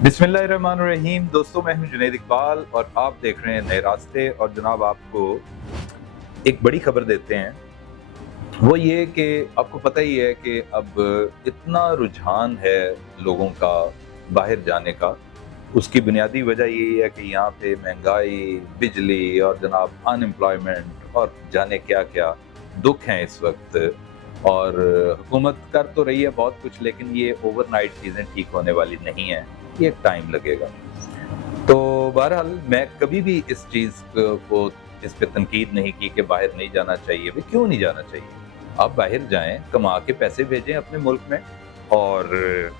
बिस्मिल्लाहिर्रहमानिर्रहीम। दोस्तों, मैं हूं जुनैद इकबाल और आप देख रहे हैं नए रास्ते। और जनाब, आपको एक बड़ी खबर देते हैं। वो ये कि आपको पता ही है कि अब इतना रुझान है लोगों का बाहर जाने का। उसकी बुनियादी वजह यही है कि यहाँ पे महंगाई, बिजली और जनाब अनएम्प्लॉयमेंट और जाने क्या क्या दुख हैं इस वक्त। और हुकूमत कर तो रही है बहुत कुछ, लेकिन ये ओवरनाइट चीज़ें ठीक होने वाली नहीं हैं। ये एक टाइम लगेगा। तो बहरहाल मैं कभी भी इस चीज़ को इस पे तनकीद नहीं की कि बाहर नहीं जाना चाहिए। भाई, क्यों नहीं जाना चाहिए? आप बाहर जाएँ, कमा के पैसे भेजें अपने मुल्क में, और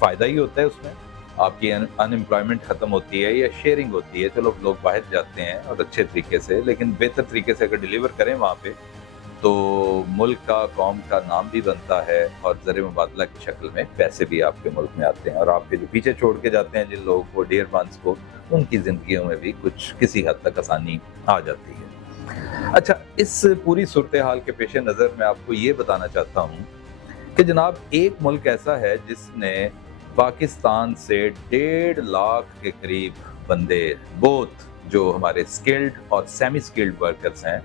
फ़ायदा ही होता है उसमें। आपकी अनएम्प्लॉयमेंट ख़त्म होती है या शेयरिंग होती है। चलो, लोग बाहर जाते हैं और अच्छे तरीके से, लेकिन बेहतर तरीके से अगर डिलीवर करें वहाँ पे, तो मुल्क का, कौम का नाम भी बनता है और ज़र मुबादला की शक्ल में पैसे भी आपके मुल्क में आते हैं। और आपके जो पीछे छोड़ के जाते हैं जिन लोगों को, डियर वंस को, उनकी ज़िंदगियों में भी कुछ किसी हद तक आसानी आ जाती है। अच्छा, इस पूरी सूरत हाल के पेश नज़र मैं आपको ये बताना चाहता हूँ कि जनाब, एक मुल्क ऐसा है जिसने पाकिस्तान से 1.5 लाख के करीब बंदे, बोथ जो हमारे स्किल्ड और सेमी स्किल्ड वर्कर्स हैं,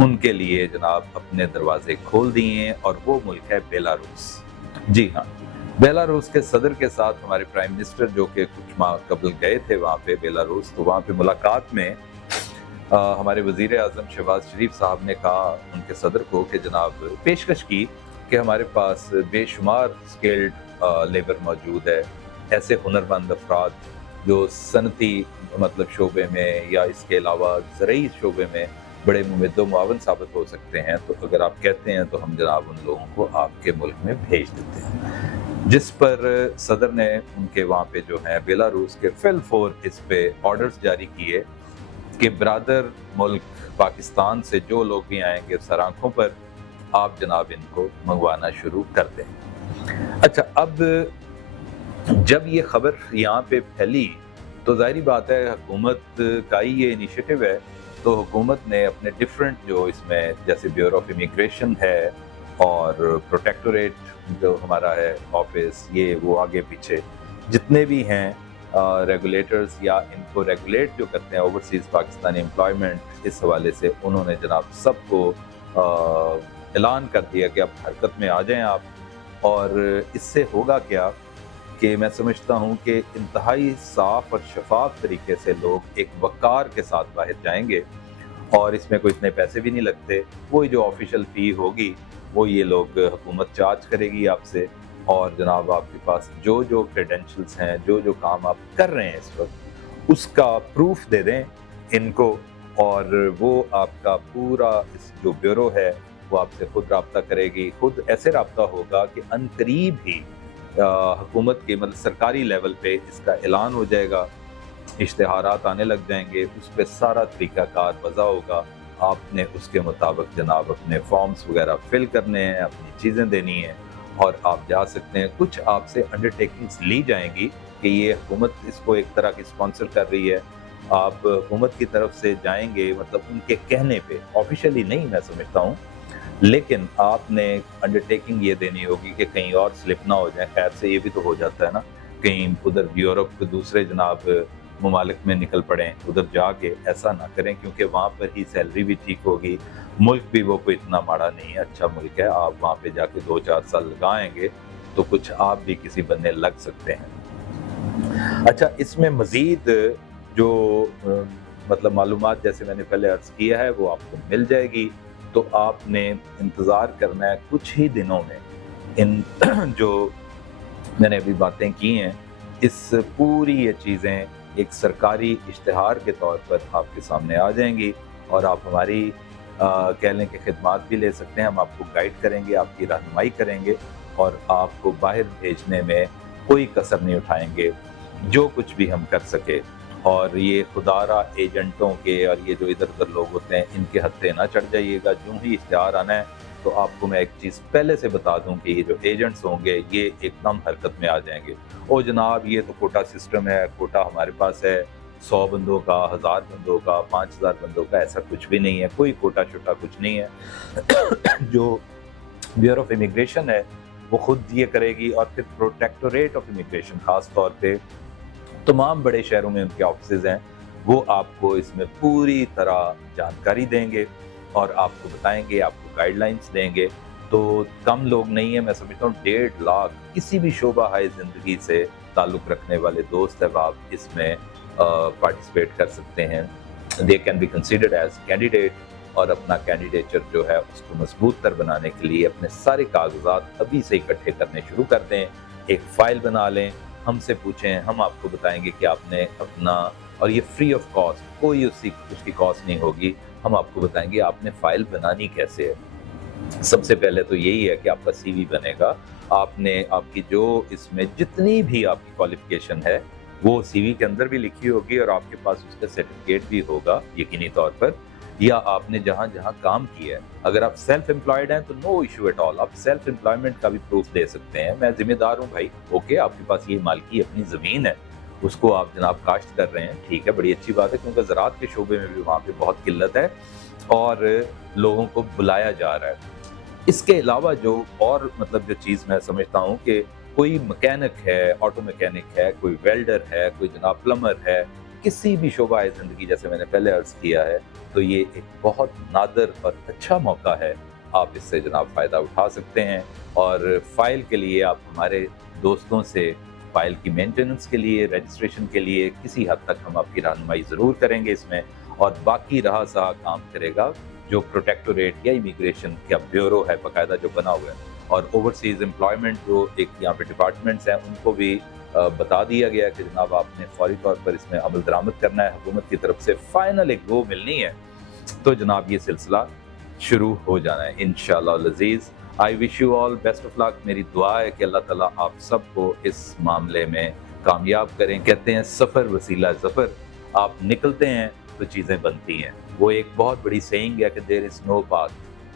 उनके लिए जनाब अपने दरवाजे खोल दिए हैं। और वो मुल्क है बेलारूस। जी हाँ, बेलारूस के सदर के साथ हमारे प्राइम मिनिस्टर, जो कि कुछ माह कबल गए थे वहाँ पे बेलारूस, तो वहाँ पे मुलाकात में हमारे वज़ीर आज़म शहबाज शरीफ साहब ने कहा उनके सदर को कि जनाब, पेशकश की कि हमारे पास बेशुमार स्किल्ड लेबर मौजूद है, ऐसे हुनरमंद अफराद जो सनती मतलब शोबे में या इसके अलावा ज़रई शोबे में बड़े मुमद्दो मुआवन साबित हो सकते हैं। तो अगर आप कहते हैं तो हम जनाब उन लोगों को आपके मुल्क में भेज देते हैं। जिस पर सदर ने उनके वहाँ पे जो है बेलारूस के फिल फोर इस पे ऑर्डर्स जारी किए कि ब्रादर मुल्क पाकिस्तान से जो लोग भी आएंगे सर आंखों पर आप जनाब इनको मंगवाना शुरू कर दें। अच्छा, अब जब ये खबर यहाँ पे फैली तो जाहिर बात है हुकूमत का ही ये इनिशिएटिव है। तो हुकूमत ने अपने डिफरेंट जो इसमें, जैसे ब्यूरो ऑफ इमिग्रेशन है और प्रोटेक्टोरेट जो हमारा है ऑफिस, ये वो आगे पीछे जितने भी हैं रेगुलेटर्स या इनको रेगुलेट जो करते हैं ओवरसीज़ पाकिस्तानी एम्प्लॉयमेंट, इस हवाले से उन्होंने जनाब सबको ऐलान कर दिया कि अब हरकत में आ जाएं आप। और इससे होगा क्या कि मैं समझता हूँ कि इंतहाई साफ और शफाफ तरीके से लोग एक वक़ार के साथ बाहर जाएंगे और इसमें कोई इतने पैसे भी नहीं लगते। वही जो ऑफिशियल फ़ी होगी वो ये लोग, हुकूमत चार्ज करेगी आपसे, और जनाब आपके पास जो जो क्रेडेंशियल्स हैं, जो जो काम आप कर रहे हैं इस वक्त, उसका प्रूफ दे दें इनको, और वो आपका पूरा इस जो ब्यूरो है वो आपसे खुद रब्ता करेगी। खुद ऐसे रब्ता होगा कि अनकरीब ही हुकूमत के मतलब सरकारी लेवल पे इसका ऐलान हो जाएगा, इश्तिहारात आने लग जाएंगे, उस पर सारा तरीक़ाकार वज़ा होगा। आपने उसके मुताबिक जनाब अपने फॉर्म्स वगैरह फिल करने हैं, अपनी चीज़ें देनी हैं और आप जा सकते हैं। कुछ आपसे अंडरटेकिंग्स ली जाएंगी कि ये हुकूमत इसको एक तरह की स्पॉन्सर कर रही है। आप हुकूमत की तरफ से जाएंगे, मतलब उनके कहने पे, ऑफिशियली नहीं मैं समझता हूँ, लेकिन आपने अंडरटेकिंग ये देनी होगी कि कहीं और स्लिप ना हो जाए। खैर से ये भी तो हो जाता है ना, कहीं उधर यूरोप के दूसरे जनाब ममालिक में निकल पड़ें, उधर जाके ऐसा ना करें, क्योंकि वहाँ पर ही सैलरी भी ठीक होगी, मुल्क भी वो कोई इतना माड़ा नहीं है, अच्छा मुल्क है। आप वहाँ पे जाके 2-4 साल लगाएंगे तो कुछ आप भी किसी बनने लग सकते हैं। अच्छा, इसमें मज़ीद जो मतलब मालूमात जैसे मैंने पहले अर्ज़ किया है वो आपको मिल जाएगी। तो आपने इंतज़ार करना है कुछ ही दिनों में इन जो मैंने अभी बातें की हैं, इस पूरी ये चीज़ें एक सरकारी इश्तिहार के तौर पर आपके सामने आ जाएंगी और आप हमारी कह लें कि खिदमात भी ले सकते हैं। हम आपको गाइड करेंगे, आपकी रहनुमाई करेंगे और आपको बाहर भेजने में कोई कसर नहीं उठाएंगे, जो कुछ भी हम कर सके। और ये खुदारा एजेंटों के और ये जो इधर उधर लोग होते हैं, इनके हत्थे ना चढ़ जाइएगा। जो ही इश्तिहार आना है तो आपको मैं एक चीज़ पहले से बता दूं कि ये जो एजेंट्स होंगे ये एकदम हरकत में आ जाएंगे। ओ जनाब, ये तो कोटा सिस्टम है, कोटा हमारे पास है 100 बंदों का, 1000 बंदों का, 5000 बंदों का। ऐसा कुछ भी नहीं है, कोई कोटा छोटा कुछ नहीं है। जो ब्यूरो ऑफ इमिग्रेशन है वो खुद ये करेगी, और फिर प्रोटेक्टोरेट ऑफ इमिग्रेशन खास तौर पे तमाम बड़े शहरों में उनके ऑफिसेज हैं, वो आपको इसमें पूरी तरह जानकारी देंगे और आपको बताएंगे, आपको गाइडलाइंस देंगे। तो कम लोग नहीं है, मैं समझता हूँ 1.5 लाख किसी भी शोबा हाय ज़िंदगी से ताल्लुक़ रखने वाले दोस्त अहबाब इसमें पार्टिसिपेट कर सकते हैं। They can be considered as candidate, और अपना कैंडिडेचर जो है उसको मजबूत तर बनाने के लिए अपने सारे कागजात अभी से इकट्ठे करने शुरू कर दें। एक फ़ाइल बना लें, हमसे पूछें, हम आपको बताएंगे कि आपने अपना, और ये फ्री ऑफ कॉस्ट, कोई उसकी कॉस्ट नहीं होगी। हम आपको बताएंगे आपने फ़ाइल बनानी कैसे है। सबसे पहले तो यही है कि आपका सीवी बनेगा, आपने आपकी जो इसमें जितनी भी आपकी क्वालिफिकेशन है वो सीवी के अंदर भी लिखी होगी, और आपके पास उसका सर्टिफिकेट भी होगा यकीनी तौर पर, या आपने जहाँ जहाँ काम किया है। अगर आप सेल्फ एम्प्लॉयड हैं तो नो इशू एट ऑल, आप सेल्फ एम्प्लॉयमेंट का भी प्रूफ दे सकते हैं, मैं जिम्मेदार हूँ भाई, ओके, आपके पास ये मालकी अपनी ज़मीन है, उसको आप जनाब काश्त कर रहे हैं, ठीक है, बड़ी अच्छी बात है, क्योंकि ज़राअत के शोबे में भी वहाँ पे बहुत किल्लत है और लोगों को बुलाया जा रहा है। इसके अलावा जो और मतलब जो चीज़ मैं समझता हूँ कि कोई मैकेनिक है, ऑटो मैकेनिक है, कोई वेल्डर है, कोई जनाब प्लम्बर है, किसी भी शोबा है ज़िंदगी, जैसे मैंने पहले अर्ज़ किया है, तो ये एक बहुत नादर और अच्छा मौका है, आप इससे जनाब फ़ायदा उठा सकते हैं। और फ़ाइल के लिए आप हमारे दोस्तों से फ़ाइल की मेंटेनेंस के लिए, रजिस्ट्रेशन के लिए किसी हद तक हम आपकी रहनुमाई ज़रूर करेंगे इसमें, और बाकी रहा सहा काम करेगा जो प्रोटेक्टोरेट या इमिग्रेशन का ब्यूरो है बाकायदा जो बना हुआ है, और ओवरसीज़ एम्प्लॉयमेंट जो एक यहाँ पे डिपार्टमेंट्स हैं उनको भी बता दिया गया कि जनाब आपने फौरी तौर पर इसमें अमल दरामद करना है, हुकूमत की तरफ से फ़ाइनल एक गो मिलनी है, तो जनाब ये सिलसिला शुरू हो जाना है इंशाअल्लाह अज़ीज़। I wish you all best of luck. मेरी दुआ है कि अल्लाह ताला आप सबको इस मामले में कामयाब करें। कहते हैं सफ़र वसीला ज़फ़र, आप निकलते हैं तो चीज़ें बनती हैं। वो एक बहुत बड़ी सेइंग है कि there is no path,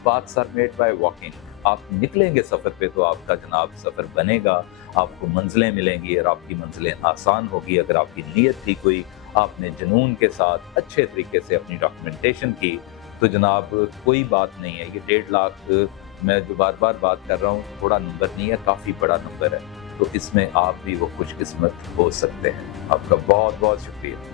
paths are made by walking. आप निकलेंगे सफ़र पे तो आपका जनाब सफ़र बनेगा, आपको मंजिलें मिलेंगी और आपकी मंजिलें आसान होगी। अगर आपकी नीयत थी कोई, आपने जुनून के साथ अच्छे तरीके से अपनी डॉक्यूमेंटेशन की, तो जनाब कोई बात नहीं है। ये 1.5 लाख मैं जो बार बार बात कर रहा हूँ थोड़ा नंबर नहीं है, काफ़ी बड़ा नंबर है, तो इसमें आप भी वो खुशकिस्मत हो सकते हैं। आपका बहुत बहुत शुक्रिया।